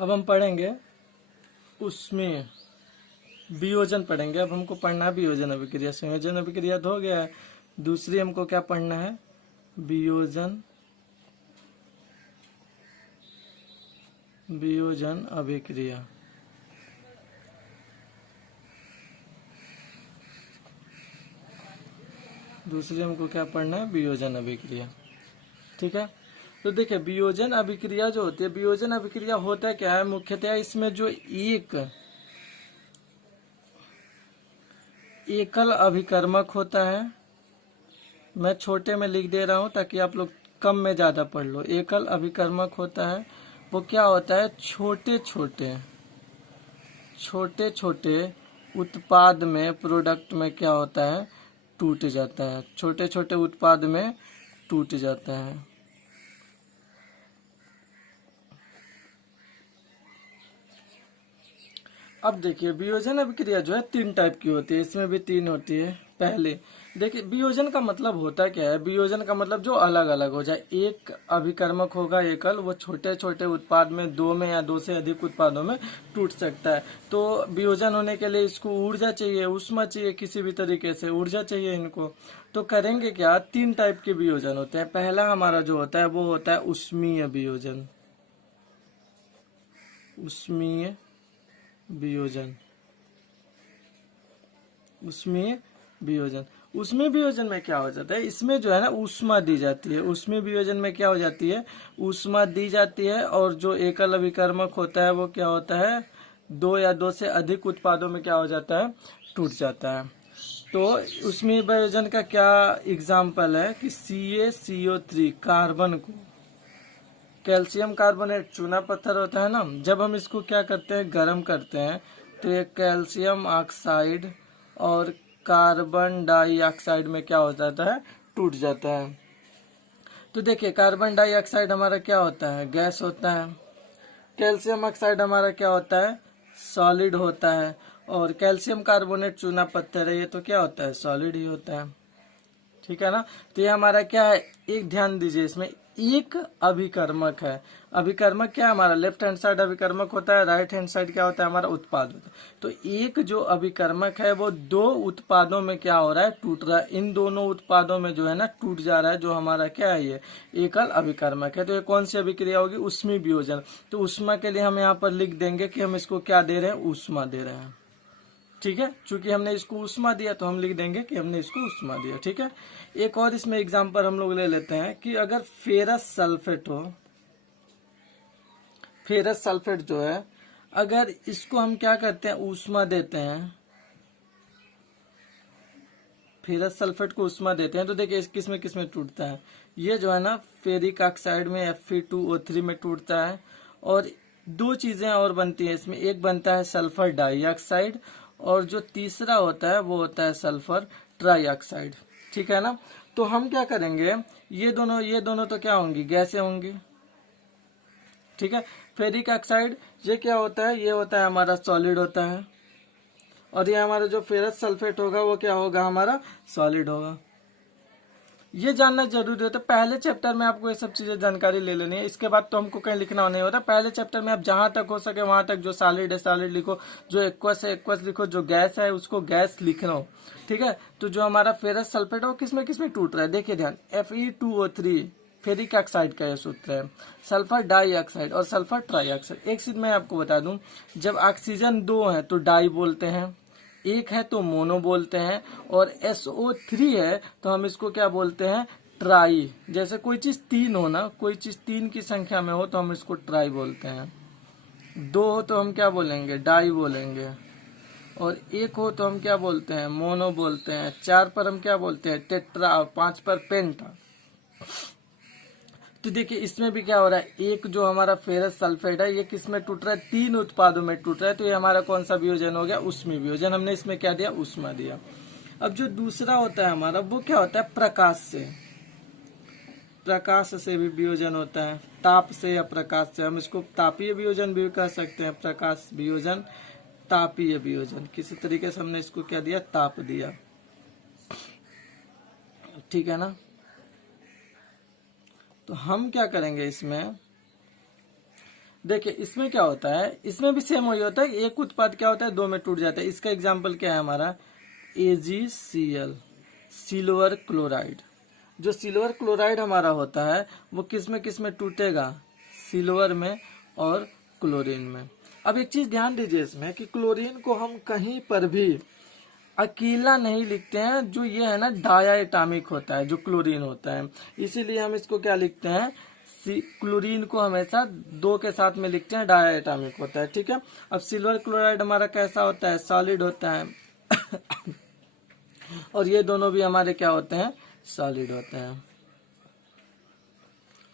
अब हम पढ़ेंगे उसमें वियोजन पढ़ेंगे। अब हमको पढ़ना है वियोजन अभिक्रिया। संयोजन अभिक्रिया तो हो गया है, दूसरी हमको क्या पढ़ना है, वियोजन अभिक्रिया। दूसरी हमको क्या पढ़ना है, वियोजन अभिक्रिया। ठीक है, तो देखिए वियोजन अभिक्रिया जो होती है, वियोजन अभिक्रिया होता क्या है, मुख्यतः इसमें जो एकल अभिकर्मक होता है, मैं छोटे में लिख दे रहा हूं ताकि आप लोग कम में ज्यादा पढ़ लो। एकल अभिकर्मक होता है, वो क्या होता है, छोटे छोटे उत्पाद में, प्रोडक्ट में क्या होता है, टूट जाता है। छोटे छोटे उत्पाद में टूट जाता है। अब देखिए वियोजन अभिक्रिया जो है 3 टाइप की होती है, इसमें भी 3 होती है। पहले देखिए वियोजन का मतलब होता क्या है, वियोजन का मतलब जो अलग अलग हो जाए। एक अभिकर्मक होगा एकल, वो छोटे छोटे उत्पाद में, 2 में या 2 से अधिक उत्पादों में टूट सकता है। तो वियोजन होने के लिए इसको ऊर्जा चाहिए, उष्मा चाहिए, किसी भी तरीके से ऊर्जा चाहिए इनको। तो करेंगे क्या, 3 टाइप के वियोजन होते हैं। पहला हमारा जो होता है वो होता है उष्मीय वियोजन। उष्मीय वियोजन, उसमें वियोजन। उसमें वियोजन में क्या हो जाता है, इसमें जो है ना ऊष्मा दी जाती है। उसमें वियोजन में क्या हो जाती है, ऊष्मा दी जाती है, और जो एकल अभिकर्मक होता है वो क्या होता है, 2 या 2 से अधिक उत्पादों में क्या हो जाता है, टूट जाता है। तो उसमें वियोजन का क्या एग्जाम्पल है कि CaCO3 कार्बन को, कैल्शियम कार्बोनेट चूना पत्थर होता है ना, जब हम इसको क्या करते हैं, गर्म करते हैं, तो ये कैल्शियम ऑक्साइड और कार्बन डाइऑक्साइड में क्या हो जाता है, टूट जाता है। तो देखिए कार्बन डाइऑक्साइड हमारा क्या होता है, गैस होता है। कैल्शियम ऑक्साइड हमारा क्या होता है, सॉलिड होता है। और कैल्शियम कार्बोनेट चूना पत्थर है, ये तो क्या होता है, सॉलिड ही होता है। ठीक है ना, तो ये हमारा क्या है, एक ध्यान दीजिए, इसमें एक अभिकर्मक है। अभिकर्मक क्या है हमारा, लेफ्ट हैंड साइड अभिकर्मक होता है, राइट हैंड साइड क्या होता है, हमारा उत्पाद होता है। तो एक जो अभिकर्मक है वो 2 उत्पादों में क्या हो रहा है, टूट रहा है। इन दोनों उत्पादों में जो है ना टूट जा रहा है, जो हमारा क्या है, ये एकल अभिकर्मक है। तो ये कौन सी अभिक्रिया होगी, उष्मीय वियोजन। तो उष्मा के लिए हम यहाँ पर लिख देंगे कि हम इसको क्या दे रहे हैं, ऊष्मा दे रहे हैं। ठीक है, चूंकि हमने इसको उष्मा दिया तो हम लिख देंगे कि हमने इसको उष्मा दिया। ठीक है, एक और इसमें एग्जांपल हम लोग ले लेते हैं कि अगर फेरस सल्फेट हो, फेरस सल्फेट जो है, अगर इसको हम क्या करते हैं, उष्मा देते हैं, फेरस सल्फेट को उष्मा देते हैं, तो देखिए किस में टूटता है, ये जो है ना फेरिक ऑक्साइड में Fe2O3 में टूटता है। और 2 चीजें और बनती हैं इसमें, एक बनता है सल्फर डाइऑक्साइड, और जो तीसरा होता है वो होता है सल्फर ट्राइऑक्साइड। ठीक है ना, तो हम क्या करेंगे, ये दोनों तो क्या होंगी, गैसें होंगी। ठीक है, फेरिक ऑक्साइड ये क्या होता है, ये होता है हमारा सॉलिड होता है, और ये हमारा जो फेरस सल्फेट होगा वो क्या होगा, हमारा सॉलिड होगा। ये जानना जरूरी होता है, पहले चैप्टर में आपको ये सब चीजें जानकारी ले लेनी है, इसके बाद तो हमको कहीं लिखना नहीं होता। पहले चैप्टर में आप जहां तक हो सके वहां तक जो सॉलिड है सॉलिड लिखो, जो एक्वस है एक्वस लिखो, जो गैस है उसको गैस लिखना। ठीक है, तो जो हमारा फेरस सल्फेट है वो किसमें टूट रहा है, देखिए ध्यान, Fe2O3 फेरिक ऑक्साइड का यह सूत्र है, सल्फर डाइऑक्साइड और सल्फर ट्राइऑक्साइड। एक चीज मैं आपको बता दूं, जब ऑक्सीजन 2 है तो डाई बोलते हैं, एक है तो मोनो बोलते हैं, और SO3 है तो हम इसको क्या बोलते हैं, ट्राई। जैसे कोई चीज 3 हो ना, कोई चीज 3 की संख्या में हो तो हम इसको ट्राई बोलते हैं। 2 हो तो हम क्या बोलेंगे, डाई बोलेंगे। और 1 हो तो हम क्या बोलते हैं, मोनो बोलते हैं। 4 पर हम क्या बोलते हैं, टेट्रा, और 5 पर पेंटा। तो देखिए इसमें भी क्या हो रहा है, एक जो हमारा फेरस सल्फेट है ये किस में टूट रहा है, 3 उत्पादों में टूट रहा है। तो ये हमारा कौन सा वियोजन हो गया, उष्मीय वियोजन। हमने इसमें क्या दिया, उष्मा दिया। अब जो दूसरा होता है हमारा वो क्या होता है, प्रकाश से। प्रकाश से भी वियोजन होता है, ताप से या प्रकाश से। हम इसको तापीय वियोजन भी कह सकते हैं, प्रकाश वियोजन, तापीय वियोजन। किसी तरीके से हमने इसको क्या दिया, ताप दिया। ठीक है ना, तो हम क्या करेंगे इसमें, देखिए इसमें क्या होता है, इसमें भी सेम वही होता है, एक उत्पाद क्या होता है दो में टूट जाता है। इसका एग्जाम्पल क्या है हमारा, AgCl, सिल्वर क्लोराइड। जो सिल्वर क्लोराइड हमारा होता है वो किस में टूटेगा, सिल्वर में और क्लोरीन में। अब एक चीज ध्यान दीजिए इसमें कि क्लोरीन को हम कहीं पर भी अकेला नहीं लिखते हैं, जो ये है ना डायटॉमिक होता है जो क्लोरीन होता है, इसीलिए हम इसको क्या लिखते हैं, क्लोरीन को हमेशा दो के साथ में लिखते हैं, डायटॉमिक होता है। ठीक है, अब सिल्वर क्लोराइड हमारा कैसा होता है, सॉलिड होता है और ये दोनों भी हमारे क्या होते हैं, सॉलिड होते हैं।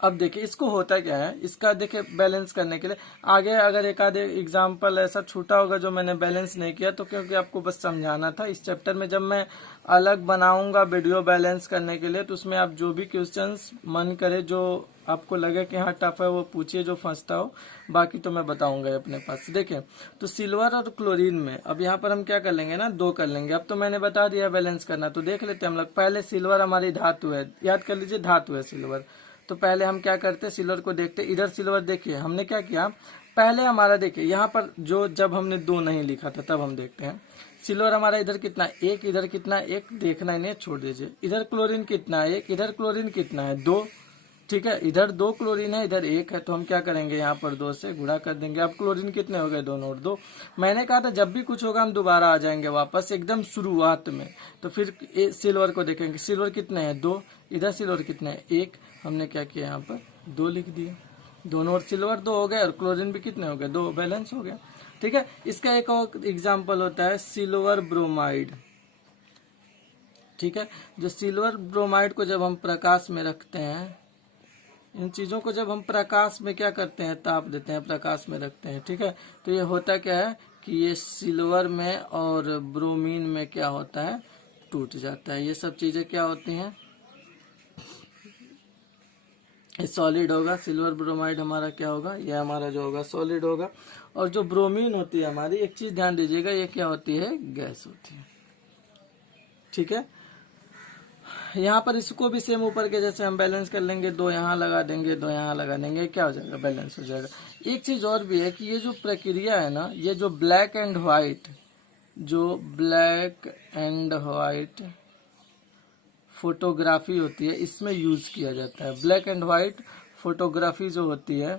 अब देखिए इसको होता क्या है, इसका देखिए बैलेंस करने के लिए आगे अगर एक आधे एग्जाम्पल ऐसा छूटा होगा जो मैंने बैलेंस नहीं किया, तो क्योंकि आपको बस समझाना था। इस चैप्टर में जब मैं अलग बनाऊंगा वीडियो बैलेंस करने के लिए, तो उसमें आप जो भी क्वेश्चंस मन करे, जो आपको लगे कि हाँ टफ है, वो पूछिए जो फंसता हो, बाकी तो मैं बताऊंगा अपने पास। देखिए तो सिल्वर और क्लोरीन में अब यहाँ पर हम क्या कर लेंगे ना, दो कर लेंगे। अब तो मैंने बता दिया बैलेंस करना, तो देख लेते हैं हम लोग। पहले सिल्वर हमारी धातु है, याद कर लीजिए धातु है सिल्वर। तो पहले हम क्या करते हैं, सिल्वर को देखते, इधर सिल्वर देखिए हमने क्या किया, पहले हमारा देखिए यहाँ पर जो जब हमने दो नहीं लिखा था तब हम देखते हैं सिल्वर हमारा इधर कितना, एक, इधर कितना, एक, देखना ही नहीं छोड़ दीजिए। इधर क्लोरीन कितना है, एक, इधर क्लोरीन कितना है, दो। ठीक है, इधर दो क्लोरीन है, इधर एक है, तो हम क्या करेंगे यहाँ पर दो से गुणा कर देंगे। अब क्लोरीन कितने हो गए, दोनों और दो। मैंने कहा था जब भी कुछ होगा हम दोबारा आ जाएंगे वापस एकदम शुरुआत में। तो फिर सिल्वर को देखेंगे, सिल्वर कितने हैं, दो, इधर सिल्वर कितने हैं, एक, हमने क्या किया यहाँ पर दो लिख दिए, दोनों और सिल्वर दो हो गए और क्लोरीन भी कितने हो गए, दो, बैलेंस हो गया। ठीक है, इसका एक और एग्जाम्पल होता है सिल्वर ब्रोमाइड। ठीक है, जो सिल्वर ब्रोमाइड को जब हम प्रकाश में रखते हैं, इन चीजों को जब हम प्रकाश में क्या करते हैं, ताप देते हैं, प्रकाश में रखते हैं। ठीक है, तो ये होता क्या है कि ये सिल्वर में और ब्रोमीन में क्या होता है, टूट जाता है। ये सब चीजें क्या होती हैं, ये सॉलिड होगा। सिल्वर ब्रोमाइड हमारा क्या होगा, ये हमारा जो होगा सॉलिड होगा। और जो ब्रोमीन होती है हमारी, एक चीज ध्यान दीजिएगा, ये क्या होती है, गैस होती है। ठीक है, यहाँ पर इसको भी सेम ऊपर के जैसे हम बैलेंस कर लेंगे, दो यहाँ लगा देंगे, दो यहाँ लगा देंगे, क्या हो जाएगा, बैलेंस हो जाएगा। एक चीज और भी है कि ये जो प्रक्रिया है ना, ये जो ब्लैक एंड व्हाइट, जो ब्लैक एंड व्हाइट फोटोग्राफी होती है, इसमें यूज किया जाता है। ब्लैक एंड व्हाइट फोटोग्राफी जो होती है,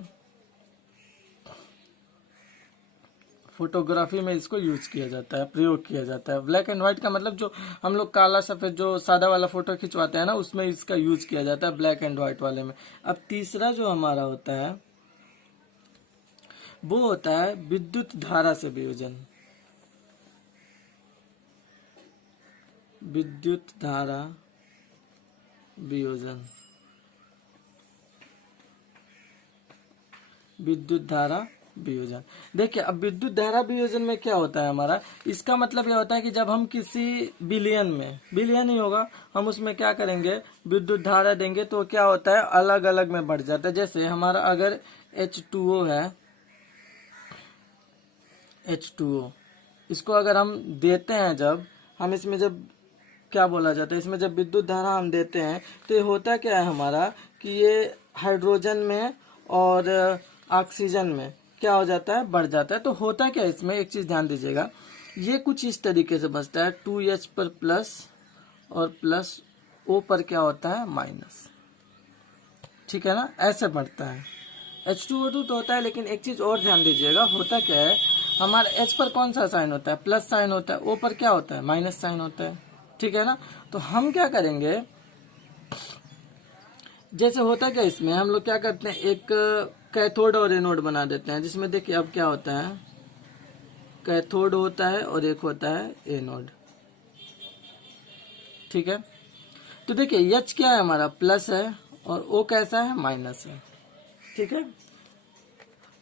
फोटोग्राफी में इसको यूज किया जाता है, प्रयोग किया जाता है। ब्लैक एंड व्हाइट का मतलब जो हम लोग काला सफेद जो सादा वाला फोटो खिंचवाते हैं ना, उसमें इसका यूज किया जाता है, ब्लैक एंड व्हाइट वाले में। अब तीसरा जो हमारा होता है वो होता है विद्युत धारा से वियोजन। विद्युत धारा वियोजन, विद्युत धारा वियोजन। देखिए अब विद्युत धारा वियोजन में क्या होता है हमारा, इसका मतलब यह होता है कि जब हम किसी बिलियन में, बिलियन ही होगा, हम उसमें क्या करेंगे, विद्युत धारा देंगे, तो क्या होता है अलग अलग में बढ़ जाता है। जैसे हमारा अगर H2O है, H2O, इसको अगर हम देते हैं, जब हम इसमें जब क्या बोला जाता है, इसमें जब विद्युत धारा हम देते हैं, तो ये होता क्या है हमारा कि ये हाइड्रोजन में और ऑक्सीजन में क्या हो जाता है, बढ़ जाता है। तो होता क्या है इसमें, एक चीज ध्यान दीजिएगा, ये कुछ इस तरीके से बचता है, 2H पर प्लस और प्लस O पर क्या होता है, माइनस। ठीक है ना, ऐसे बढ़ता है। H2O2 तो होता है, लेकिन एक चीज और ध्यान दीजिएगा, होता क्या है हमारा H पर कौन सा साइन होता है, प्लस साइन होता है, O पर क्या होता है, माइनस साइन होता है। ठीक है ना, तो हम क्या करेंगे, जैसे होता क्या इसमें हम लोग क्या करते हैं, एक कैथोड और एनोड बना देते हैं, जिसमें देखिए अब क्या होता है, कैथोड होता है और एक होता है एनोड। ठीक है, तो देखिए H क्या है हमारा, प्लस है, और O कैसा है, माइनस है। ठीक है,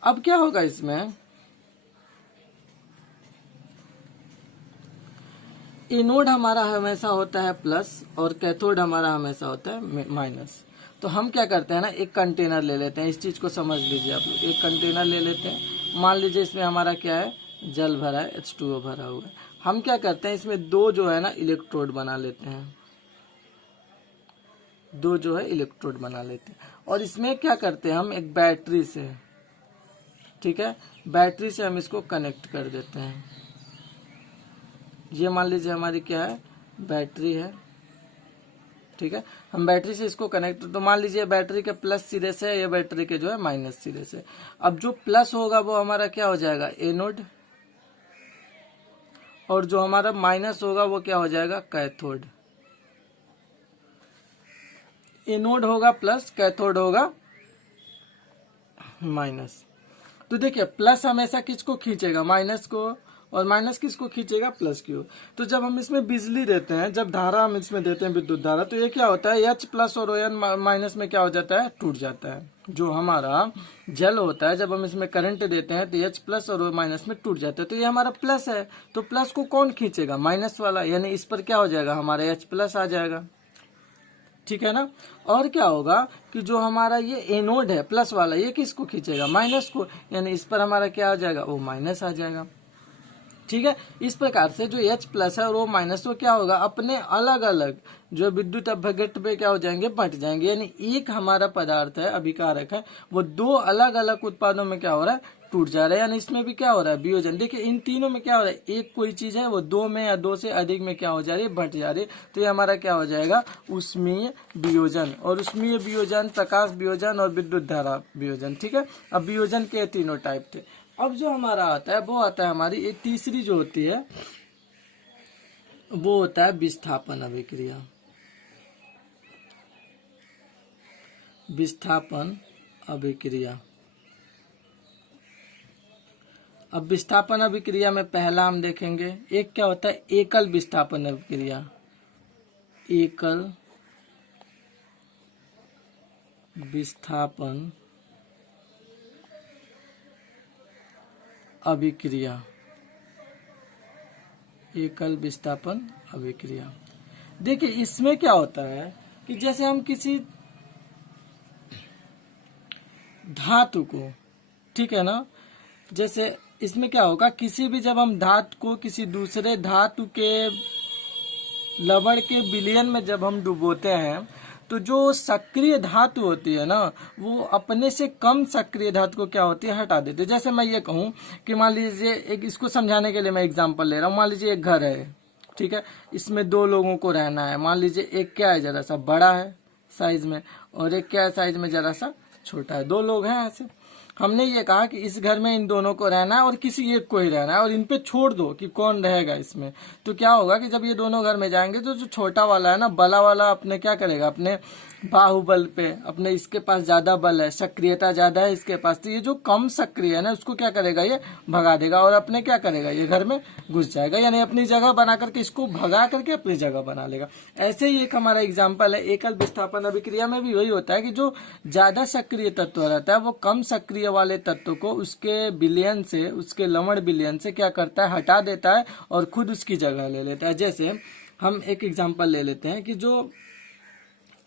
अब क्या होगा इसमें, एनोड हमारा हमेशा होता है प्लस और कैथोड हमारा हमेशा होता है माइनस। तो हम क्या करते हैं ना, एक कंटेनर ले लेते हैं, इस चीज को समझ लीजिए आप लोग। एक कंटेनर ले लेते हैं, मान लीजिए इसमें हमारा क्या है, जल भरा है, H2O भरा हुआ है। हम क्या करते हैं, इसमें दो जो है ना इलेक्ट्रोड बना लेते हैं, दो जो है इलेक्ट्रोड बना लेते हैं, और इसमें क्या करते हैं हम, एक बैटरी से ठीक है, बैटरी से हम इसको कनेक्ट कर देते हैं। ये मान लीजिए हमारी क्या है, बैटरी है, ठीक है, हम बैटरी से इसको कनेक्ट, तो मान लीजिए बैटरी के प्लस सिरे से, ये बैटरी के जो है माइनस सिरे से। अब जो प्लस होगा वो हमारा क्या हो जाएगा, एनोड, और जो हमारा माइनस होगा वो क्या हो जाएगा, कैथोड। एनोड होगा प्लस, कैथोड होगा माइनस। तो देखिए प्लस हमेशा किसको खींचेगा, माइनस को, और माइनस किसको खींचेगा, प्लस की ओर। तो जब हम इसमें बिजली देते हैं, जब धारा हम इसमें देते हैं, विद्युत धारा, तो ये क्या होता है, एच प्लस और ओएन माइनस में क्या हो जाता है, टूट जाता है। जो हमारा जल होता है, जब हम इसमें करंट देते हैं तो एच प्लस और ओ माइनस में टूट जाता है। तो ये हमारा प्लस है, तो प्लस को कौन खींचेगा, माइनस वाला, यानी इस पर क्या हो जाएगा, हमारा एच प्लस आ जाएगा, ठीक है ना। और क्या होगा कि जो हमारा ये एनोड है प्लस वाला, ये किसको खींचेगा, माइनस को, यानी इस पर हमारा क्या आ जाएगा, वो माइनस आ जाएगा, ठीक है। इस प्रकार से जो H प्लस है और वो माइनस, तो क्या होगा, अपने अलग अलग जो विद्युत अपघट्ट पे क्या हो जाएंगे, बंट जाएंगे। यानी एक हमारा पदार्थ है, अभिकारक है, वो दो अलग अलग उत्पादों में क्या हो रहा है, टूट जा रहा है। यानी इसमें भी क्या हो रहा है, वियोजन। देखिए इन तीनों में क्या हो रहा है, एक कोई चीज है वो दो में या दो से अधिक में क्या हो जा रही है, बंट जा रही है। तो ये हमारा क्या हो जाएगा, ऊष्मीय वियोजन। और ऊष्मीय वियोजन, प्रकाश वियोजन और विद्युत धारा वियोजन, ठीक है। अब वियोजन के तीनों टाइप थे। अब जो हमारा आता है वो आता है हमारी एक तीसरी जो होती है, वो होता है विस्थापन अभिक्रिया। विस्थापन अभिक्रिया। अब विस्थापन अभिक्रिया में पहला हम देखेंगे, एक क्या होता है, एकल विस्थापन अभिक्रिया। एकल विस्थापन अभिक्रिया। एकल विस्थापन अभिक्रिया। देखिए इसमें क्या होता है कि जैसे हम किसी धातु को, ठीक है ना, जैसे इसमें क्या होगा, किसी भी जब हम धातु को किसी दूसरे धातु के लवण के विलयन में जब हम डुबोते हैं, तो जो सक्रिय धातु होती है ना, वो अपने से कम सक्रिय धातु को क्या होती है, हटा देती है। जैसे मैं ये कहूँ कि मान लीजिए, एक इसको समझाने के लिए मैं एग्जांपल ले रहा हूँ। मान लीजिए एक घर है, ठीक है, इसमें दो लोगों को रहना है। मान लीजिए एक क्या है, जरा सा बड़ा है साइज में, और एक क्या है, साइज में जरा सा छोटा है। दो लोग हैं ऐसे। हमने ये कहा कि इस घर में इन दोनों को रहना है और किसी एक को ही रहना है, और इन पे छोड़ दो कि कौन रहेगा इसमें। तो क्या होगा कि जब ये दोनों घर में जाएंगे तो जो छोटा वाला है ना, बला वाला, अपने क्या करेगा, अपने बाहुबल पे, अपने इसके पास ज्यादा बल है, सक्रियता ज्यादा है इसके पास, तो ये जो कम सक्रिय है ना, उसको क्या करेगा, ये भगा देगा और अपने क्या करेगा, ये घर में घुस जाएगा। यानी अपनी जगह बना करके इसको भगा करके अपनी जगह बना लेगा। ऐसे ही एक हमारा एग्जाम्पल है, एकल विस्थापन अभिक्रिया में भी वही होता है कि जो ज्यादा सक्रिय तत्व रहता है वो कम सक्रिय वाले तत्व को उसके विलयन से, उसके लवण विलयन से क्या करता है, हटा देता है और खुद उसकी जगह ले लेता है। जैसे हम एक एग्जाम्पल ले लेते हैं कि जो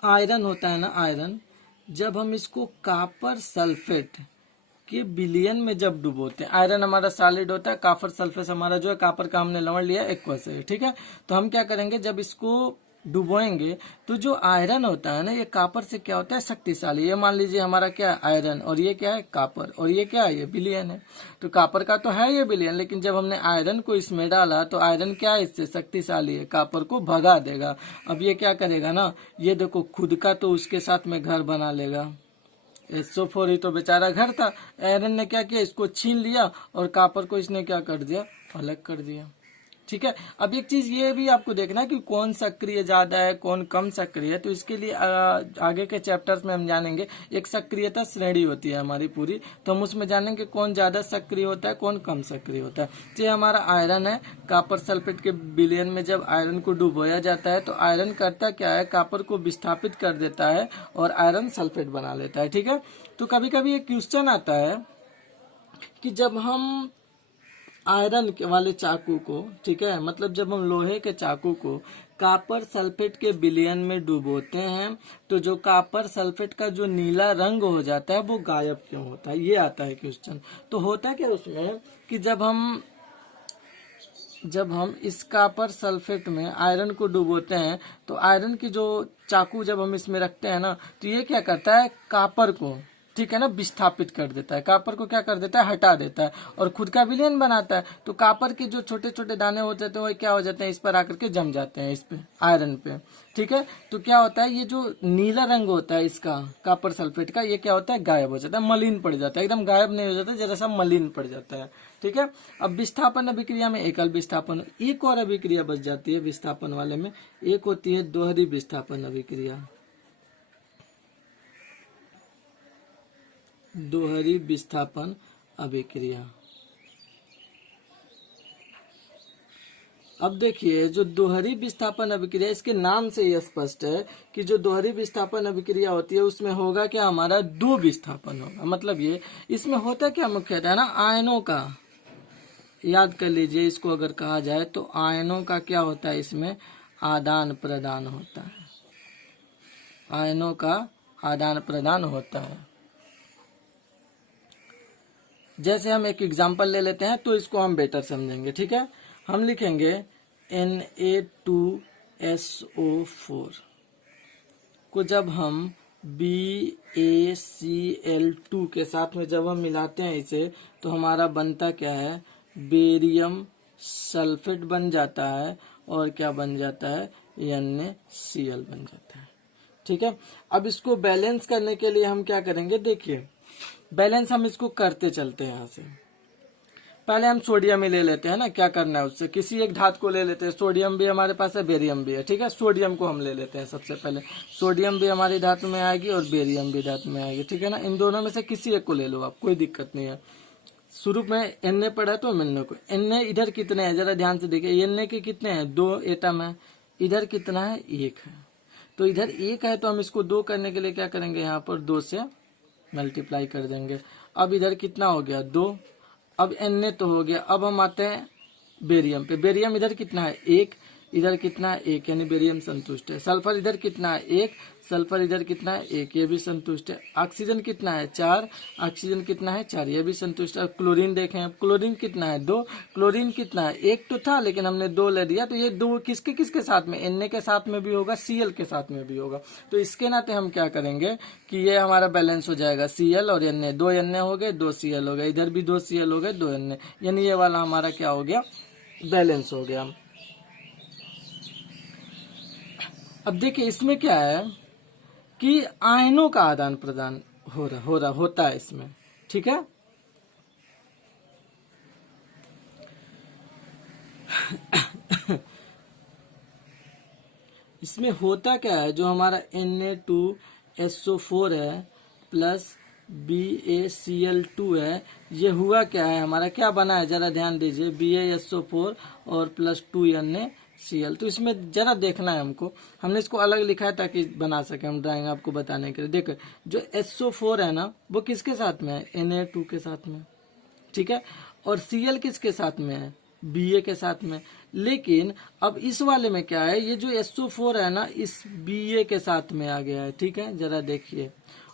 आयरन होता है ना, आयरन, जब हम इसको कॉपर सल्फेट के विलयन में जब डुबोते हैं, आयरन हमारा सॉलिड होता है, कॉपर सल्फेट हमारा जो है, कॉपर का हमने लवण लिया एक्वस है, ठीक है। तो हम क्या करेंगे, जब इसको डुबोएंगे तो जो आयरन होता है ना, ये कॉपर से क्या होता है, शक्तिशाली। ये मान लीजिए हमारा क्या है, आयरन, और ये क्या है, कॉपर, और ये क्या है, ये विलयन है। तो कॉपर का तो है ये विलयन, लेकिन जब हमने आयरन को इसमें डाला तो आयरन क्या है, इससे शक्तिशाली है, कॉपर को भगा देगा। अब ये क्या करेगा ना, ये देखो खुद का तो उसके साथ में घर बना लेगा। SO4 ही तो बेचारा घर था, आयरन ने क्या किया, इसको छीन लिया और कॉपर को इसने क्या कर दिया, अलग कर दिया, ठीक है। अब एक चीज ये भी आपको देखना है कि कौन सक्रिय ज्यादा है, कौन कम सक्रिय है। तो इसके लिए आगे के चैप्टर्स में हम जानेंगे। एक सक्रियता श्रेणी होती है हमारी पूरी, तो हम उसमें जानेंगे कौन ज्यादा सक्रिय होता है, कौन कम सक्रिय होता है। तो ये हमारा आयरन है, कॉपर सल्फेट के विलयन में जब आयरन को डुबोया जाता है तो आयरन करता क्या है, कॉपर को विस्थापित कर देता है और आयरन सल्फेट बना लेता है, ठीक है। तो कभी कभी एक क्वेश्चन आता है कि जब हम आयरन वाले चाकू को, ठीक है, मतलब जब हम लोहे के चाकू को कॉपर सल्फेट के विलयन में डुबोते हैं तो जो कॉपर सल्फेट का जो नीला रंग हो जाता है वो गायब क्यों होता है, ये आता है क्वेश्चन। तो होता क्या उसमें कि जब हम इस कॉपर सल्फेट में आयरन को डुबोते हैं तो आयरन की जो चाकू जब हम इसमें रखते हैं ना, तो ये क्या करता है, कॉपर को, ठीक है ना, विस्थापित कर देता है, कॉपर को क्या कर देता है, हटा देता है और खुद का विलयन बनाता है। तो कॉपर के जो छोटे छोटे दाने होते हैं वो क्या हो जाते हैं, इस पर आकर के जम जाते हैं, इस पे आयरन पे। ठीक है, तो क्या होता है, ये जो नीला रंग होता है इसका कॉपर सल्फेट का, ये क्या होता है, गायब हो जाता है, मलिन पड़ जाता है, एकदम गायब नहीं हो जाता, जरा सा मलिन पड़ जाता है। ठीक है, अब विस्थापन अभिक्रिया में एकल विस्थापन, एक और अभिक्रिया बच जाती है विस्थापन वाले में, एक होती है दोहरी विस्थापन अभिक्रिया। दोहरी विस्थापन अभिक्रिया। अब देखिए जो दोहरी विस्थापन अभिक्रिया, इसके नाम से यह स्पष्ट है कि जो दोहरी विस्थापन अभिक्रिया होती है उसमें होगा क्या, हमारा दो विस्थापन होगा। मतलब ये इसमें होता क्या मुख्यतः ना, आयनों का, याद कर लीजिए इसको अगर कहा जाए तो आयनों का क्या होता है, इसमें आदान प्रदान होता है, आयनों का आदान प्रदान होता है। जैसे हम एक एग्जांपल ले लेते हैं तो इसको हम बेटर समझेंगे। ठीक है, हम लिखेंगे Na2SO4 को जब हम BaCl2 के साथ में जब हम मिलाते हैं इसे, तो हमारा बनता क्या है, बेरियम सल्फेट बन जाता है और क्या बन जाता है, NaCl बन जाता है। ठीक है, अब इसको बैलेंस करने के लिए हम क्या करेंगे, देखिए बैलेंस हम इसको करते चलते हैं। यहाँ से पहले हम सोडियम ही ले लेते हैं ना, क्या करना है उससे, किसी एक धातु को ले लेते हैं, सोडियम भी हमारे पास है, बेरियम भी है। ठीक है, सोडियम को हम ले लेते हैं सबसे पहले, सोडियम भी हमारी धातु में आएगी और बेरियम भी धातु में आएगी। ठीक है ना, इन दोनों में से किसी एक को ले लो आप, कोई दिक्कत नहीं है। शुरू में Na पड़ा तो Na को, Na इधर कितने हैं जरा ध्यान से देखिए, Na के कितने हैं, 2 एटम है, इधर कितना है, 1 है। तो इधर 1 है तो हम इसको 2 करने के लिए क्या करेंगे, यहाँ पर 2 से मल्टीप्लाई कर देंगे। अब इधर कितना हो गया, 2, अब Na तो हो गया। अब हम आते हैं बेरियम पे, बेरियम इधर कितना है, 1, इधर कितना है, 1, यानी बेरियम संतुष्ट है। सल्फर इधर कितना है, 1, सल्फर इधर कितना है, 1, ये भी संतुष्ट है। ऑक्सीजन कितना है, 4, ऑक्सीजन कितना है, 4, ये भी संतुष्ट है। क्लोरीन देखें, अब क्लोरीन कितना है, 2, क्लोरीन कितना है, 1 तो था लेकिन हमने 2 ले दिया, तो ये 2 किसके किसके साथ में, Na के साथ में भी होगा, Cl के साथ में भी होगा। तो इसके नाते हम क्या करेंगे कि ये हमारा बैलेंस हो जाएगा, Cl और Na, 2 Na हो गए, 2 Cl हो गए, इधर भी 2 Cl हो गए, 2 Na, यानी ये वाला हमारा क्या हो गया, बैलेंस हो गया। अब देखिए इसमें क्या है कि आयनों का आदान प्रदान होता है इसमें। ठीक है, इसमें होता क्या है, जो हमारा Na2SO4 है प्लस BaCl2 है, ये हुआ क्या है, हमारा क्या बना है, जरा ध्यान दीजिए, BaSO4 और प्लस 2 NaCl। तो इसमें जरा देखना है हमको, हमने इसको अलग लिखा है ताकि बना सके हम ड्राइंग आपको बताने के लिए। देखो जो SO4 है ना, वो किसके साथ में है, Na2 के साथ में। ठीक है, और Cl किसके साथ में है, Ba के साथ में। लेकिन अब इस वाले में क्या है, ये जो SO4 है ना, इस Ba के साथ में आ गया है। ठीक है, जरा देखिए,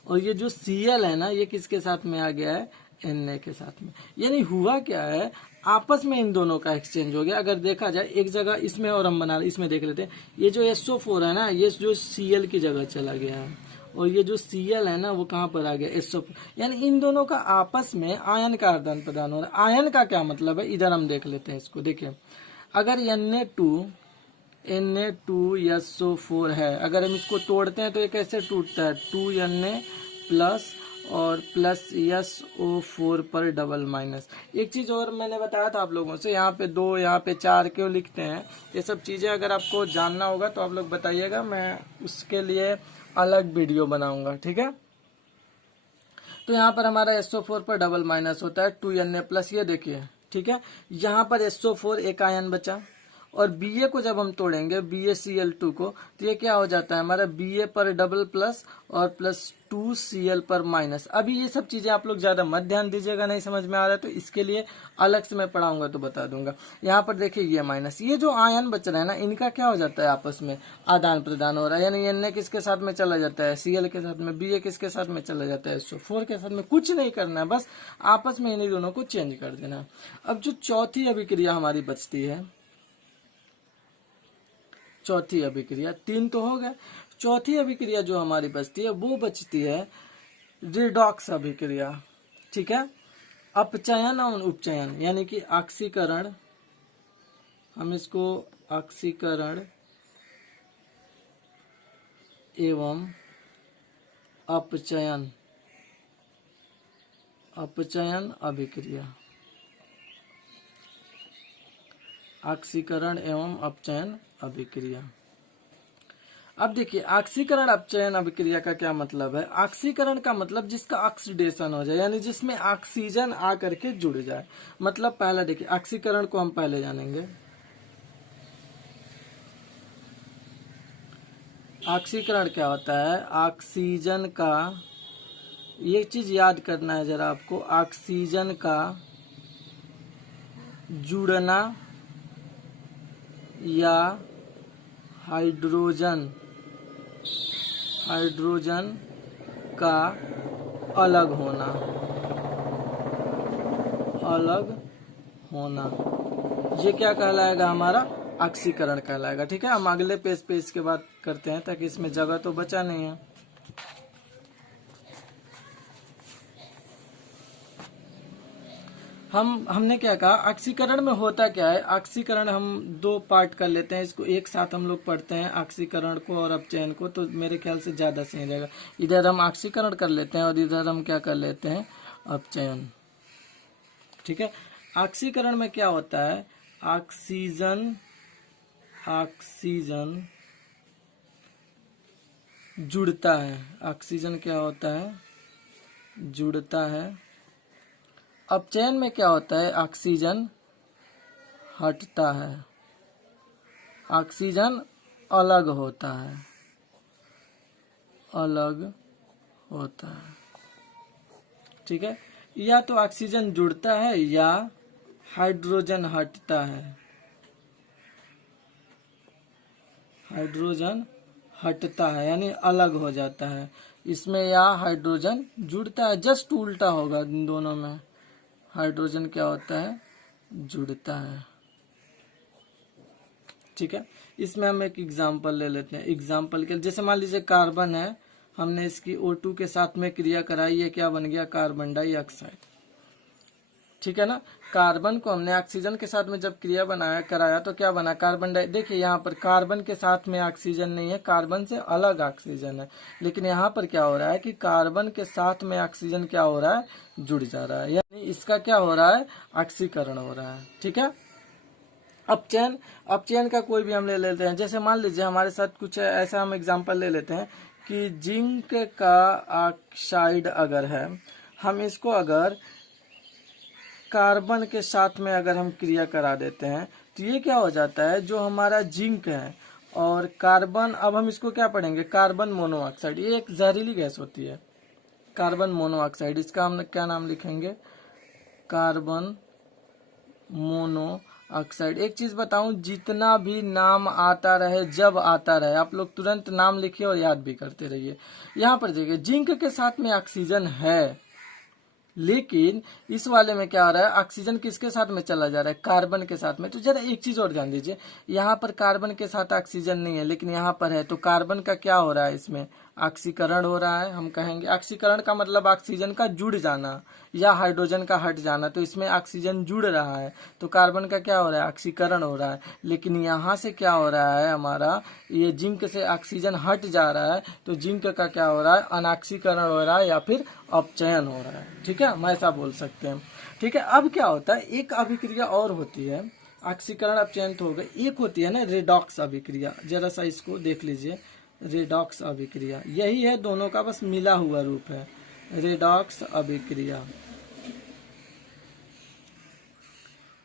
और ये जो Cl है ना, ये किसके साथ में आ गया है, Na के साथ में। यानी हुआ क्या है, आपस में इन दोनों का एक्सचेंज हो गया। अगर देखा जाए एक जगह इसमें, और हम बना इसमें देख लेते हैं, ये जो SO4 है ना, ये जो Cl की जगह चला गया है, और ये जो Cl है ना, वो कहाँ पर आ गया, SO4। यानी इन दोनों का आपस में आयन का आदान प्रदान हो रहा है। आयन का क्या मतलब है, इधर हम देख लेते हैं इसको। देखिए अगर Na2SO4 है, अगर हम इसको तोड़ते हैं तो ये कैसे टूटता है, 2Na प्लस और प्लस SO4 पर डबल माइनस। एक चीज और मैंने बताया था आप लोगों से, यहाँ पे 2 यहाँ पे 4 क्यों लिखते हैं, ये सब चीजें अगर आपको जानना होगा तो आप लोग बताइएगा, मैं उसके लिए अलग वीडियो बनाऊंगा। ठीक है, तो यहाँ पर हमारा SO4 पर डबल माइनस होता है, 2Na प्लस, ये देखिए। ठीक है, यहाँ पर SO4 एक आयन बचा, और Ba को जब हम तोड़ेंगे, BaCl2 को, तो ये क्या हो जाता है हमारा, Ba पर डबल प्लस और प्लस 2Cl पर माइनस। अभी ये सब चीजें आप लोग ज्यादा मत ध्यान दीजिएगा, नहीं समझ में आ रहा है तो इसके लिए अलग से मैं पढ़ाऊंगा तो बता दूंगा। यहाँ पर देखिए ये माइनस, ये जो आयन बच रहा है ना, इनका क्या हो जाता है, आपस में आदान प्रदान हो रहा है। यानी Na किसके साथ में चला जाता है, Cl के साथ में, Ba किसके साथ में चला जाता है, SO4 के साथ में। कुछ नहीं करना है, बस आपस में इन्हीं दोनों को चेंज कर देना। अब जो चौथी अभिक्रिया हमारी बचती है, चौथी अभिक्रिया, 3 तो हो गए, चौथी अभिक्रिया जो हमारी बचती है वो बचती है रिडॉक्स अभिक्रिया, ठीक है। अपचयन और उपचयन यानी कि ऑक्सीकरण, हम इसको ऑक्सीकरण एवं अपचयन, अपचयन अभिक्रिया, ऑक्सीकरण एवं अपचयन अभिक्रिया। अब देखिए ऑक्सीकरण अपचयन अभिक्रिया का क्या मतलब है। ऑक्सीकरण का मतलब जिसका ऑक्सीडेशन हो जाए, यानी जिसमें ऑक्सीजन आकर के जुड़ जाए। मतलब पहला देखिए ऑक्सीकरण को हम पहले जानेंगे। ऑक्सीकरण क्या होता है, ऑक्सीजन का, ये चीज याद करना है जरा आपको, ऑक्सीजन का जुड़ना या हाइड्रोजन का अलग होना, ये क्या कहलाएगा, हमारा ऑक्सीकरण कहलाएगा। ठीक है, हम अगले पेज पे इसके बाद करते हैं ताकि इसमें जगह तो बचा नहीं है। हमने क्या कहा, ऑक्सीकरण में होता क्या है। ऑक्सीकरण हम दो पार्ट कर लेते हैं, इसको एक साथ हम लोग पढ़ते हैं, ऑक्सीकरण को और अपचयन को, तो मेरे ख्याल से ज्यादा सही रहेगा। इधर हम ऑक्सीकरण कर लेते हैं और इधर हम क्या कर लेते हैं, अपचयन। ठीक है, ऑक्सीकरण में क्या होता है, ऑक्सीजन जुड़ता है, ऑक्सीजन क्या होता है, जुड़ता है। अपचयन में क्या होता है, ऑक्सीजन हटता है, ऑक्सीजन अलग होता है, ठीक है। या तो ऑक्सीजन जुड़ता है या हाइड्रोजन हटता है, यानी अलग हो जाता है। इसमें या हाइड्रोजन जुड़ता है, जस्ट उल्टा होगा इन दोनों में। हाइड्रोजन क्या होता है, जुड़ता है। ठीक है, इसमें हम एक एग्जाम्पल ले लेते हैं। एग्जाम्पल के जैसे मान लीजिए कार्बन है, हमने इसकी O2 के साथ में क्रिया कराई, ये क्या बन गया, कार्बन डाइऑक्साइड। ठीक है ना, कार्बन को हमने ऑक्सीजन के साथ में जब क्रिया कराया तो क्या बना, कार्बन डाइ। देखिए यहाँ पर कार्बन के साथ में ऑक्सीजन नहीं है, कार्बन से अलग ऑक्सीजन है, लेकिन यहाँ पर क्या हो रहा है कि कार्बन के साथ में ऑक्सीजन क्या हो रहा है, जुड़ जा रहा है, यानी इसका क्या हो रहा है, ऑक्सीकरण हो रहा है। ठीक है, अपचयन का कोई भी हम ले लेते हैं। जैसे मान लीजिए हमारे साथ कुछ ऐसा हम एग्जाम्पल ले लेते हैं कि जिंक का ऑक्साइड अगर है, हम इसको अगर कार्बन के साथ में अगर हम क्रिया करा देते हैं तो ये क्या हो जाता है, जो हमारा जिंक है और कार्बन, अब हम इसको क्या पढ़ेंगे, कार्बन मोनोऑक्साइड। ये एक जहरीली गैस होती है, कार्बन मोनोऑक्साइड। इसका हम क्या नाम लिखेंगे, कार्बन मोनोऑक्साइड। एक चीज बताऊं, जितना भी नाम आता रहे, जब आता रहे, आप लोग तुरंत नाम लिखिए और याद भी करते रहिए। यहाँ पर देखिए जिंक के साथ में ऑक्सीजन है, लेकिन इस वाले में क्या हो रहा है, ऑक्सीजन किसके साथ में चला जा रहा है, कार्बन के साथ में। तो जरा एक चीज और ध्यान दीजिए, यहाँ पर कार्बन के साथ ऑक्सीजन नहीं है, लेकिन यहाँ पर है, तो कार्बन का क्या हो रहा है, इसमें ऑक्सीकरण हो रहा है। हम कहेंगे ऑक्सीकरण का मतलब ऑक्सीजन का जुड़ जाना या हाइड्रोजन का हट जाना, तो इसमें ऑक्सीजन जुड़ रहा है, तो कार्बन का क्या हो रहा है, ऑक्सीकरण हो रहा है। लेकिन यहाँ से क्या हो रहा है, हमारा ये जिंक से ऑक्सीजन हट जा रहा है, तो जिंक का क्या हो रहा है, अनऑक्सीकरण हो रहा है या फिर अपचयन हो रहा है। ठीक है, हम ऐसा बोल सकते हैं। ठीक है, अब क्या होता है, एक अभिक्रिया और होती है, ऑक्सीकरण अपचयन तो हो गई, एक होती है ना रेडॉक्स अभिक्रिया। जरा सा इसको देख लीजिए, रेडॉक्स अभिक्रिया, यही है दोनों का बस मिला हुआ रूप है, रेडॉक्स अभिक्रिया।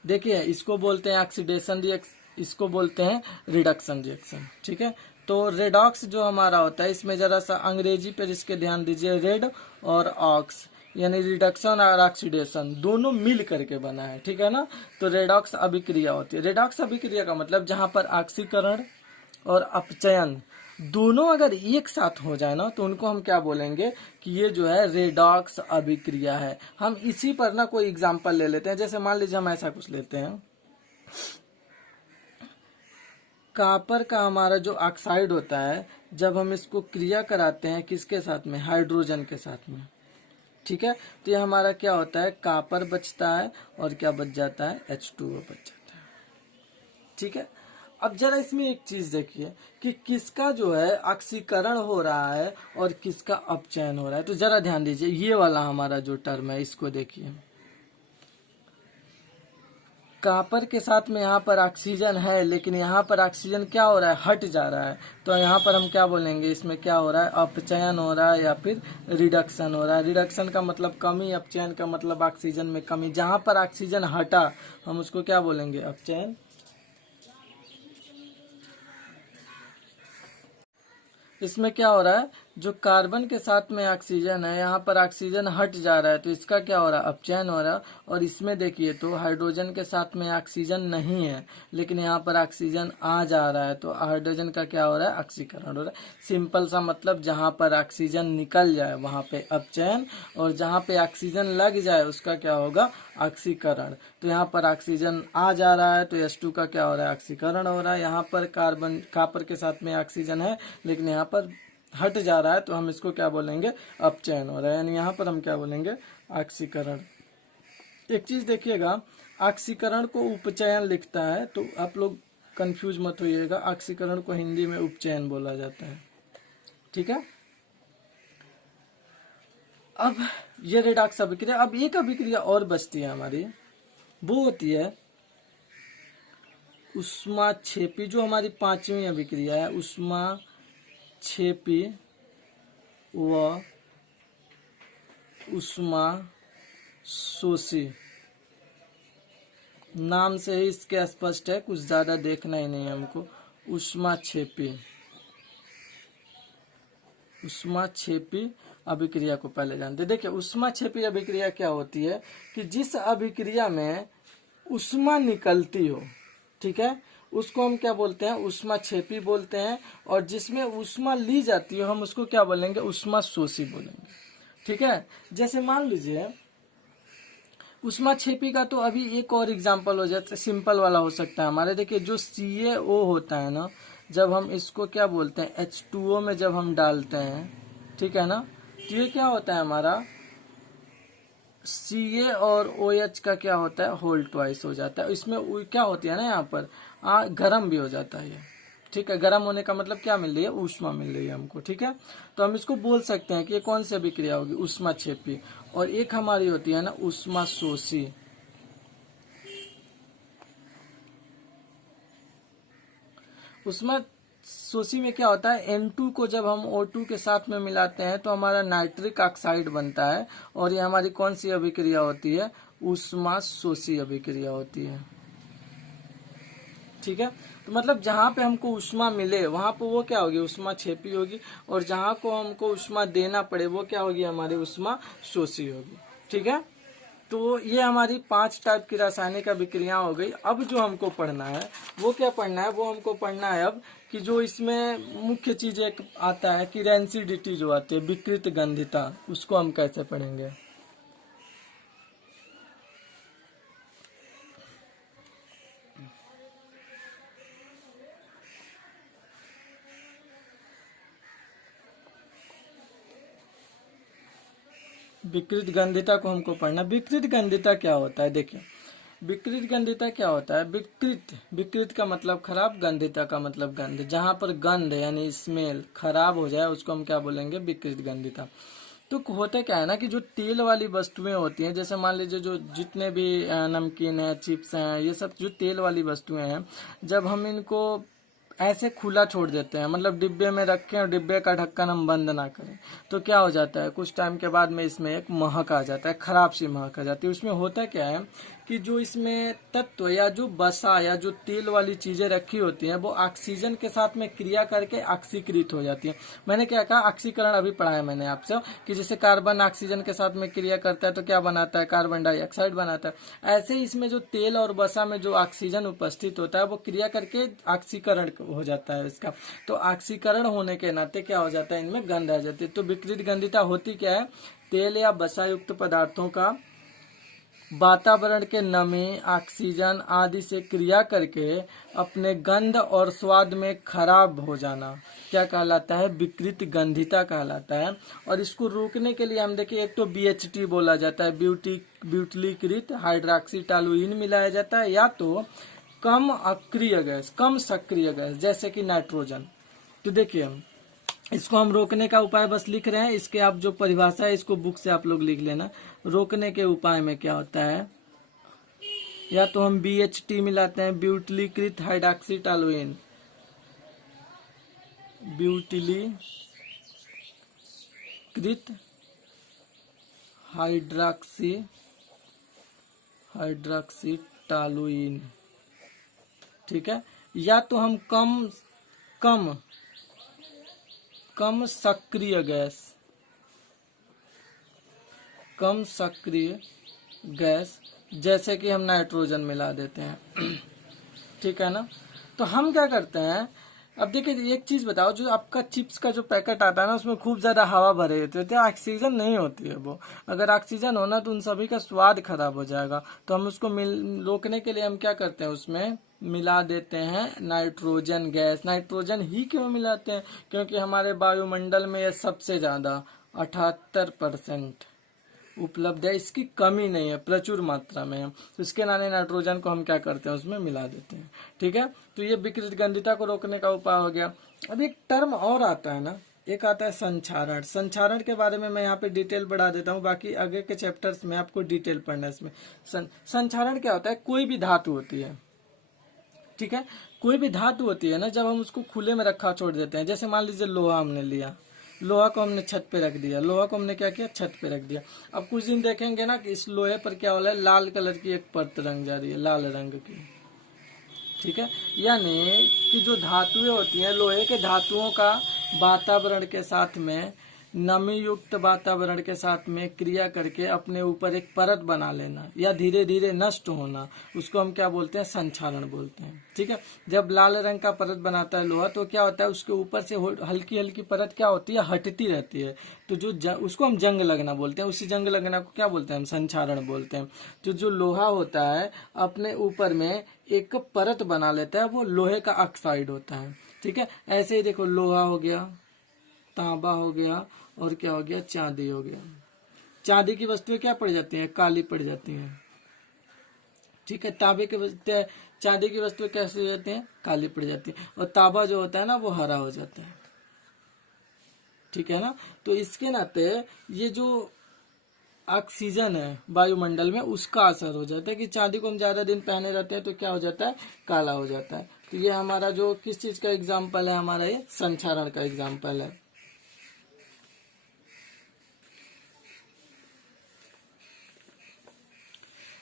देखिए इसको बोलते हैं ऑक्सीडेशन रिएक्शन, इसको बोलते हैं रिडक्शन रिएक्शन। ठीक है, तो रेडॉक्स जो हमारा होता है, इसमें जरा सा अंग्रेजी पर इसके ध्यान दीजिए, रेड और ऑक्स, यानी रिडक्शन और ऑक्सीडेशन दोनों मिल करके बना है। ठीक है ना, तो रेडॉक्स अभिक्रिया होती है। रेडॉक्स अभिक्रिया का मतलब जहां पर ऑक्सीकरण और अपचयन दोनों अगर एक साथ हो जाए ना, तो उनको हम क्या बोलेंगे कि ये जो है रेडॉक्स अभिक्रिया है। हम इसी पर ना कोई एग्जांपल ले लेते हैं। जैसे मान लीजिए हम ऐसा कुछ लेते हैं, कॉपर का हमारा जो ऑक्साइड होता है, जब हम इसको क्रिया कराते हैं किसके साथ में, हाइड्रोजन के साथ में, ठीक है। तो ये हमारा क्या होता है, कॉपर बचता है और क्या बच जाता है, H2O बच जाता है। ठीक है। अब जरा इसमें एक चीज देखिए कि किसका जो है ऑक्सीकरण हो रहा है और किसका अपचयन हो रहा है। तो जरा ध्यान दीजिए, ये वाला हमारा जो टर्म है इसको देखिए, कॉपर के साथ में यहाँ पर ऑक्सीजन है, लेकिन यहाँ पर ऑक्सीजन क्या हो रहा है, हट जा रहा है। तो यहाँ पर हम क्या बोलेंगे, इसमें क्या हो रहा है, अपचयन हो रहा है या फिर रिडक्शन हो रहा है। रिडक्शन का मतलब कमी, अपचयन का मतलब ऑक्सीजन में कमी। जहाँ पर ऑक्सीजन हटा हम उसको क्या बोलेंगे, अपचयन। इसमें क्या हो रहा है, जो कार्बन के साथ में ऑक्सीजन है, यहाँ पर ऑक्सीजन हट जा रहा है तो इसका क्या हो रहा है, अपचयन हो रहा है। और इसमें देखिए तो हाइड्रोजन के साथ में ऑक्सीजन नहीं है, लेकिन यहाँ पर ऑक्सीजन आ जा रहा है तो हाइड्रोजन का क्या हो रहा है, ऑक्सीकरण हो रहा है। सिंपल सा मतलब, जहाँ पर ऑक्सीजन निकल जाए वहाँ पे अपचयन, और जहाँ पे ऑक्सीजन लग जाए उसका क्या होगा, ऑक्सीकरण। तो यहाँ पर ऑक्सीजन आ जा रहा है तो H2 का क्या हो रहा है, ऑक्सीकरण हो रहा है। यहाँ पर कार्बन, कॉपर के साथ में ऑक्सीजन है लेकिन यहाँ पर हट जा रहा है तो हम इसको क्या बोलेंगे, अपचयन हो रहा है। यानी यहाँ पर हम क्या बोलेंगे, ऑक्सीकरण। एक चीज देखिएगा, ऑक्सीकरण को उपचयन लिखता है तो आप लोग कंफ्यूज मत होइएगा, ऑक्सीकरण को हिंदी में उपचयन बोला जाता है। ठीक है। अब ये रेडॉक्स अभिक्रिया, अब एक अभिक्रिया और बचती है हमारी, वो होती है ऊष्माक्षेपी। जो हमारी पांचवी अभिक्रिया है, ऊष्माक्षेपी व ऊष्माशोषी। नाम से ही इसके स्पष्ट है, कुछ ज्यादा देखना ही नहीं है हमको। ऊष्माक्षेपी, ऊष्माक्षेपी अभिक्रिया को पहले जानते हैं। देखिए ऊष्माक्षेपी अभिक्रिया क्या होती है कि जिस अभिक्रिया में ऊष्मा निकलती हो, ठीक है, उसको हम क्या बोलते हैं, ऊष्माक्षेपी बोलते हैं। और जिसमें ऊष्मा ली जाती है हम उसको क्या बोलेंगे, ऊष्माशोषी बोलेंगे। ठीक है। जैसे मान लीजिए ऊष्माक्षेपी का तो अभी एक और एग्जांपल हो जाता है, सिंपल वाला हो सकता है हमारे। देखिए जो CaO होता है ना, जब हम इसको क्या बोलते हैं, H2O में जब हम डालते हैं, ठीक है ना, तो ये क्या होता है हमारा, Ca और OH का क्या होता है, होल ट्वाइस हो जाता है। इसमें क्या होती है ना, यहाँ पर गर्म भी हो जाता है ये। ठीक है। गर्म होने का मतलब क्या मिल रही है, ऊष्मा मिल रही है हमको। ठीक है। तो हम इसको बोल सकते हैं कि ये कौन सी अभिक्रिया होगी, ऊष्माक्षेपी। और एक हमारी होती है ना ऊष्माशोषी। ऊष्माशोषी में क्या होता है, N2 को जब हम O2 के साथ में मिलाते हैं तो हमारा नाइट्रिक ऑक्साइड बनता है। और ये हमारी कौन सी अभिक्रिया होती है, ऊष्माशोषी अभिक्रिया होती है। ठीक है। तो मतलब जहाँ पे हमको ऊष्मा मिले वहां पे वो क्या होगी, ऊष्माक्षेपी होगी। और जहाँ को हमको ऊष्मा देना पड़े वो क्या होगी, हमारी ऊष्माशोषी होगी। ठीक है। तो ये हमारी 5 टाइप की रासायनिक अभिक्रिया हो गई। अब जो हमको पढ़ना है वो क्या पढ़ना है, वो हमको पढ़ना है अब कि जो इसमें मुख्य चीज एक आता है कि रेंसिडिटी जो आती है, विकृत गंधिता, उसको हम कैसे पढ़ेंगे। विकृत गंधिता को हमको पढ़ना। विकृत गंधिता क्या होता है, देखिए विकृत गंधिता क्या होता है, विकृत, विकृत का मतलब खराब, गंधिता का मतलब गंध। जहां पर गंध यानी स्मेल खराब हो जाए उसको हम क्या बोलेंगे, विकृत गंधिता। तो होता क्या है ना कि जो तेल वाली वस्तुएं होती हैं, जैसे मान लीजिए जो जितने भी नमकीन है, चिप्स हैं, ये सब जो तेल वाली वस्तुएं हैं, जब हम इनको ऐसे खुला छोड़ देते हैं, मतलब डिब्बे में रखें और डिब्बे का ढक्कन हम बंद ना करें, तो क्या हो जाता है, कुछ टाइम के बाद में इसमें एक महक आ जाता है, खराब सी महक आ जाती है। उसमें होता क्या है कि जो इसमें तत्व या जो बसा या जो तेल वाली चीजें रखी होती हैं वो ऑक्सीजन के साथ में क्रिया करके ऑक्सीकृत हो जाती है। मैंने क्या कहा, ऑक्सीकरण अभी पढ़ाया मैंने आपसे कि जैसे कार्बन ऑक्सीजन के साथ में क्रिया करता है तो क्या बनाता है, कार्बन डाइऑक्साइड बनाता है। ऐसे ही इसमें जो तेल और बसा में जो ऑक्सीजन उपस्थित होता है वो क्रिया करके ऑक्सीकरण हो जाता है इसका। तो ऑक्सीकरण होने के नाते क्या हो जाता है, इनमें गंध आ जाती है। तो विकृत गंधिता होती क्या है, तेल या बसा युक्त पदार्थों का वातावरण के नमी, ऑक्सीजन आदि से क्रिया करके अपने गंध और स्वाद में खराब हो जाना क्या कहलाता है? विकृत गंधिता कहलाता है। और इसको रोकने के लिए हम देखिए, एक तो BHT बोला जाता है, ब्यूटिलीकृत हाइड्रोक्सी टॉलुइन मिलाया जाता है, या तो कम अक्रिय गैस, कम सक्रिय गैस जैसे कि नाइट्रोजन। तो देखिए, इसको हम रोकने का उपाय बस लिख रहे हैं, इसके आप जो परिभाषा है इसको बुक से आप लोग लिख लेना। रोकने के उपाय में क्या होता है, या तो हम BHT मिलाते हैं, ब्यूटिलीकृत हाइड्रोक्सी टॉलुइन, ब्यूटिलीकृत हाइड्रोक्सी टॉलुइन, ठीक है। या तो हम कम सक्रिय गैस जैसे कि हम नाइट्रोजन मिला देते हैं, ठीक है ना। तो हम क्या करते हैं, अब देखिए एक चीज बताओ, जो आपका चिप्स का जो पैकेट आता है ना, उसमें खूब ज्यादा हवा भरे होते हैं, ऑक्सीजन नहीं होती है वो। अगर ऑक्सीजन होना तो उन सभी का स्वाद खराब हो जाएगा। तो हम उसको रोकने के लिए हम क्या करते हैं, उसमें मिला देते हैं नाइट्रोजन गैस। नाइट्रोजन ही क्यों मिलाते हैं? क्योंकि हमारे वायुमंडल में यह सबसे ज्यादा 78% उपलब्ध है, इसकी कमी नहीं है, प्रचुर मात्रा में है। तो इसके नाते नाइट्रोजन को हम क्या करते हैं, उसमें मिला देते हैं, ठीक है। तो ये विकृत गंधिता को रोकने का उपाय हो गया। अब एक टर्म और आता है ना, एक आता है संक्षारण। संक्षारण के बारे में मैं यहाँ पे डिटेल बढ़ा देता हूँ, बाकी आगे के चैप्टर्स में आपको डिटेल पढ़ना है इसमें। संक्षारण क्या होता है? कोई भी धातु होती है, ठीक है, कोई भी धातु होती है ना, जब हम उसको खुले में रखा छोड़ देते हैं, जैसे मान लीजिए लोहा हमने लिया, लोहा को हमने छत पे रख दिया, लोहा को हमने क्या किया, छत पे रख दिया। अब कुछ दिन देखेंगे ना कि इस लोहे पर क्या हो रहा है, लाल कलर की एक परत रंग जा रही है, लाल रंग की, ठीक है। यानी कि जो धातुएं होती हैं, लोहे के धातुओं का वातावरण के साथ में, नमी युक्त वातावरण के साथ में क्रिया करके अपने ऊपर एक परत बना लेना या धीरे धीरे नष्ट होना, उसको हम क्या बोलते हैं, संक्षारण बोलते हैं, ठीक है। जब लाल रंग का परत बनाता है लोहा, तो क्या होता है, उसके ऊपर से हल्की हल्की परत क्या होती है, हटती रहती है। तो जो उसको हम जंग लगना बोलते हैं, उसी जंग लगना को क्या बोलते हैं, हम संक्षारण बोलते हैं। तो जो लोहा होता है अपने ऊपर में एक परत बना लेता है, वो लोहे का ऑक्साइड होता है, ठीक है। ऐसे ही देखो, लोहा हो गया, तांबा हो गया, और क्या हो गया, चांदी हो गया। चांदी की वस्तुएं क्या पड़ जाती हैं, काली पड़ जाती हैं, ठीक है। चांदी की वस्तुएं कैसे हो जाती हैं, काली पड़ जाती हैं। और तांबा जो होता है ना, वो हरा हो जाता है, ठीक है ना। तो इसके नाते ये जो ऑक्सीजन है वायुमंडल में, उसका असर हो जाता है कि चांदी को हम ज्यादा दिन पहने रहते हैं तो क्या हो जाता है, काला हो जाता है। तो ये हमारा जो किस चीज का एग्जाम्पल है, हमारा ये संक्षारण का एग्जाम्पल है।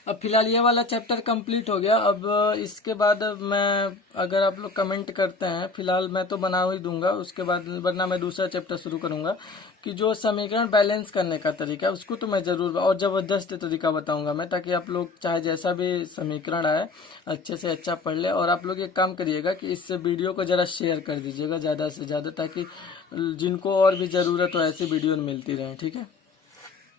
अब फिलहाल ये वाला चैप्टर कंप्लीट हो गया। अब इसके बाद मैं, अगर आप लोग कमेंट करते हैं, फिलहाल मैं तो बना ही दूंगा, उसके बाद वरना मैं दूसरा चैप्टर शुरू करूंगा कि जो समीकरण बैलेंस करने का तरीका है, उसको तो मैं जरूर और जबरदस्त तरीका बताऊंगा मैं, ताकि आप लोग चाहे जैसा भी समीकरण आए अच्छे से अच्छा पढ़ ले। और आप लोग एक काम करिएगा कि इस वीडियो को जरा शेयर कर दीजिएगा ज़्यादा से ज़्यादा, ताकि जिनको और भी ज़रूरत हो ऐसी वीडियो मिलती रहे, ठीक है।